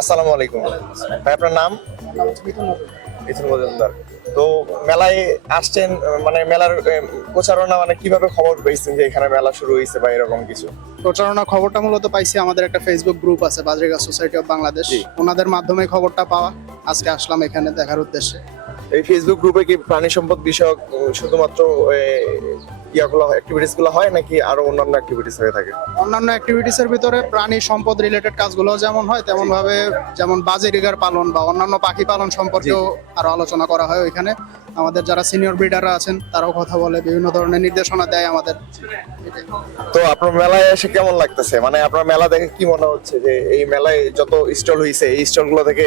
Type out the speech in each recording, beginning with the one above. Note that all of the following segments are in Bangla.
আসসালামু আলাইকুম ভাই, আপনার নাম? মিথুন মজুমদার। তো মেলায় আসছেন, মানে মেলার প্রচারণা মানে কিভাবে খবর পেয়েছেন যে এখানে মেলা শুরু হয়েছে বা এরকম কিছু? প্রচারণা খবরটা মূলত পাইছি আমাদের একটা ফেসবুক গ্রুপ আছে, বাজরিকা সোসাইটি অফ বাংলাদেশ। জি। ওনাদের মাধ্যমে খবরটা পাওয়া, আজকে আসলাম এখানে দেখার উদ্দেশ্যে। এই ফেসবুক গ্রুপে কি প্রাণী সম্পদ বিষয়ক শুধুমাত্র ইয়াগুলো অ্যাক্টিভিটিস গুলো হয় নাকি আরো অন্যান্য অ্যাক্টিভিটিস হয়ে থাকে? অন্যান্য অ্যাক্টিভিটিস এর ভিতরে প্রাণী সম্পদ রিলেটেড কাজগুলো যেমন হয় তেমন ভাবে, যেমন বাজরিগার পালন বা অন্যান্য পাখি পালন সম্পর্কেও আরো আলোচনা করা হয় ওইখানে। আমাদের যারা সিনিয়র ব্রিডাররা আছেন তারাও কথা বলে, বিভিন্ন ধরনের নির্দেশনা দেয় আমাদের। তো আপনার মেলায় এসে কেমন লাগতেছে? মানে আপনার মেলা দেখে কি মনে হচ্ছে যে এই মেলায় যত স্টল হয়েছে এই স্টল গুলো থেকে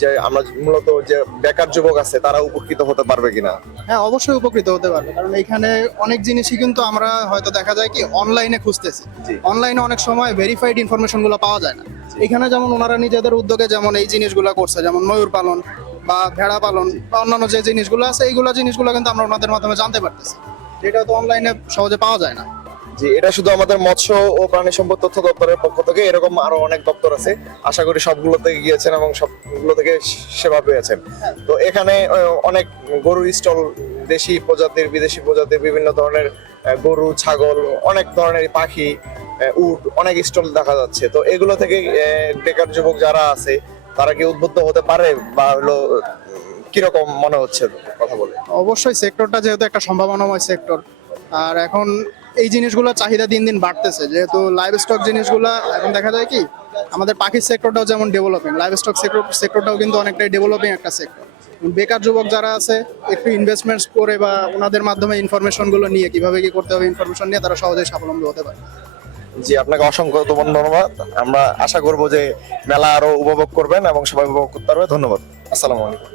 যে আমরা মূলত যে বেকার যুবক আছে তারা উপকৃত হতে পারবে কিনা? হ্যাঁ, অবশ্যই উপকৃত হতে পারবে, কারণ এখানে অনেক জিনিসই কিন্তু আমরা হয়তো দেখা যায় কি অনলাইনে খুঁজতেছি। জি। অনলাইনে অনেক সময় ভেরিফাইড ইনফরমেশন গুলো পাওয়া যায় না। এখানে যেমন ওনারা নিজেদের উদ্যোগে যেমন এই জিনিসগুলো করছে, যেমন ময়ূর পালন বা ভেড়া পালন বা অন্যান্য যে জিনিসগুলো আছে, জিনিসগুলো কিন্তু আমরা ওনাদের মাধ্যমে জানতে পারতেছি, যেটা তো অনলাইনে সহজে পাওয়া যায় না। জি, এটা শুধু আমাদের মৎস্য ও প্রাণী সম্পদ তথ্য দপ্তরের পক্ষ থেকে, এরকম আরো অনেক দপ্তর আছে, আশা করি সবগুলোতে গিয়েছেন এবং সবগুলো থেকে সেবা পেয়েছেন। তো এখানে অনেক গরুর স্টল, দেশি প্রজাতির বিদেশি প্রজাতির বিভিন্ন ধরনের গরু, ছাগল, অনেক ধরনের পাখি, উট, অনেক স্টল দেখা যাচ্ছে। তো এগুলো থেকে বেকার যুবক যারা আছে তারা কি উদ্বুদ্ধ হতে পারে বা হলো কিরকম মনে হচ্ছে কথা বলে? অবশ্যই সেক্টরটা যেহেতু একটা সম্ভাবনাময় সেক্টর, আর এখন এই জিনিসগুলোর চাহিদা দিন দিন বাড়তেছে, যেহেতু লাইভ স্টক জিনিসগুলা এখন দেখা যায় কি আমাদের পাখির সেক্টরটাও যেমন ডেভেলপিং, লাইভ স্টক সেক্টরটাও কিন্তু অনেকটাই ডেভেলপিং একটা সেক্টর। বেকার যুবক যারা আছে একটু ইনভেস্টমেন্টস করে বা ওনাদের মাধ্যমে ইনফরমেশন গুলো নিয়ে, কিভাবে কি করতে হবে ইনফরমেশন নিয়ে, তারা সহজেই স্বাবলম্বী হতে পারে। জি, আপনাকে অসংখ্য ধন্যবাদ। আমরা আশা করব যে মেলা আরো উপভোগ করবেন এবং সবাই উপভোগ করতে পারবে। ধন্যবাদ। আসসালামু আলাইকুম।